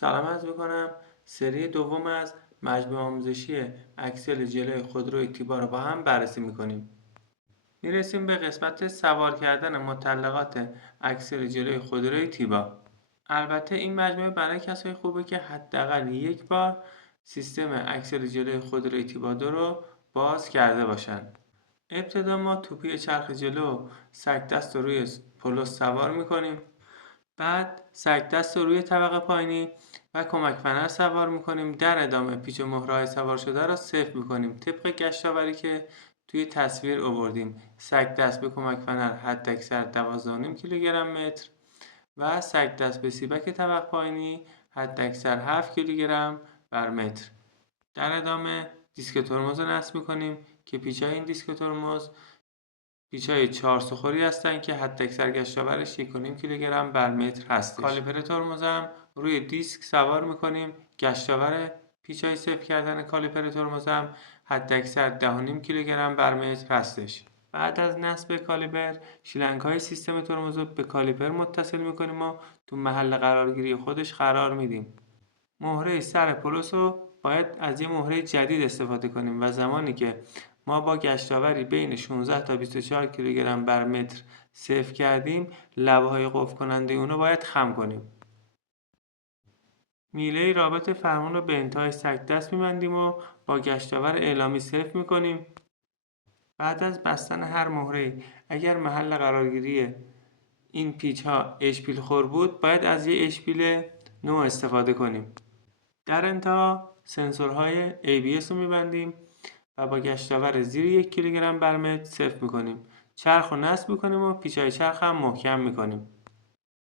سلام عرض میکنم. سری دوم از مجموعه آموزشی اکسل جلوی خودروی تیبا رو با هم بررسی میکنیم. میرسیم به قسمت سوار کردن مطلقات اکسل جلوی خودروی تیبا. البته این مجموعه برای کسایی خوبه که حداقل یک بار سیستم اکسل جلوی خودروی تیبا 2 رو باز کرده باشن. ابتدا ما توپی چرخ جلو سگ دست رو روی پولس سوار میکنیم. بعد سگ دست رو روی طبقه پایینی و کمک فنر سوار میکنیم. در ادامه پیچ و مهره‌های سوار شده را صفر میکنیم طبق گشتاوری که توی تصویر آوردیم. سگ دست به کمک فنر حداکثر 12.5 کیلوگرم متر و سگ دست به سیبک طبقه پایینی حداکثر 7 کیلوگرم بر متر. در ادامه دیسک ترمز رو نصب میکنیم که پیچ‌های این دیسک ترمز پیچ‌های 4 سوخوری هستند که حداکثر گشتاورش 1.5 کیلوگرم بر متر هستش. کالیپر ترمز هم روی دیسک سوار میکنیم. گشتاور پیچ‌های صفر کردن کالیپر ترمز هم حداکثر 10.5 کیلوگرم بر متر هستش. بعد از نصب کالیپر شیلنگ‌های سیستم ترمز رو به کالیپر متصل میکنیم و تو محل قرارگیری خودش قرار میدیم. مهره سر پولس رو باید از یه مهره جدید استفاده کنیم و زمانی که ما با گشتاوری بین 16 تا 24 کیلوگرم بر متر صفر کردیم، لبه‌های قفل کننده اون رو باید خم کنیم. میله رابط فرمون رو به انتهای سگ دست می‌بندیم و با گشتاور اعلامی صفر می‌کنیم. بعد از بستن هر مهره، اگر محل قرارگیری این پیچ ها اشپیل خور بود، باید از یه اشپیل نو استفاده کنیم. در انتها سنسورهای ABS رو میبندیم و با گشتاور زیر 1 کیلوگرم بر متر صفر میکنیم. چرخ رو نصب میکنیم و پیچ‌های چرخ هم محکم میکنیم.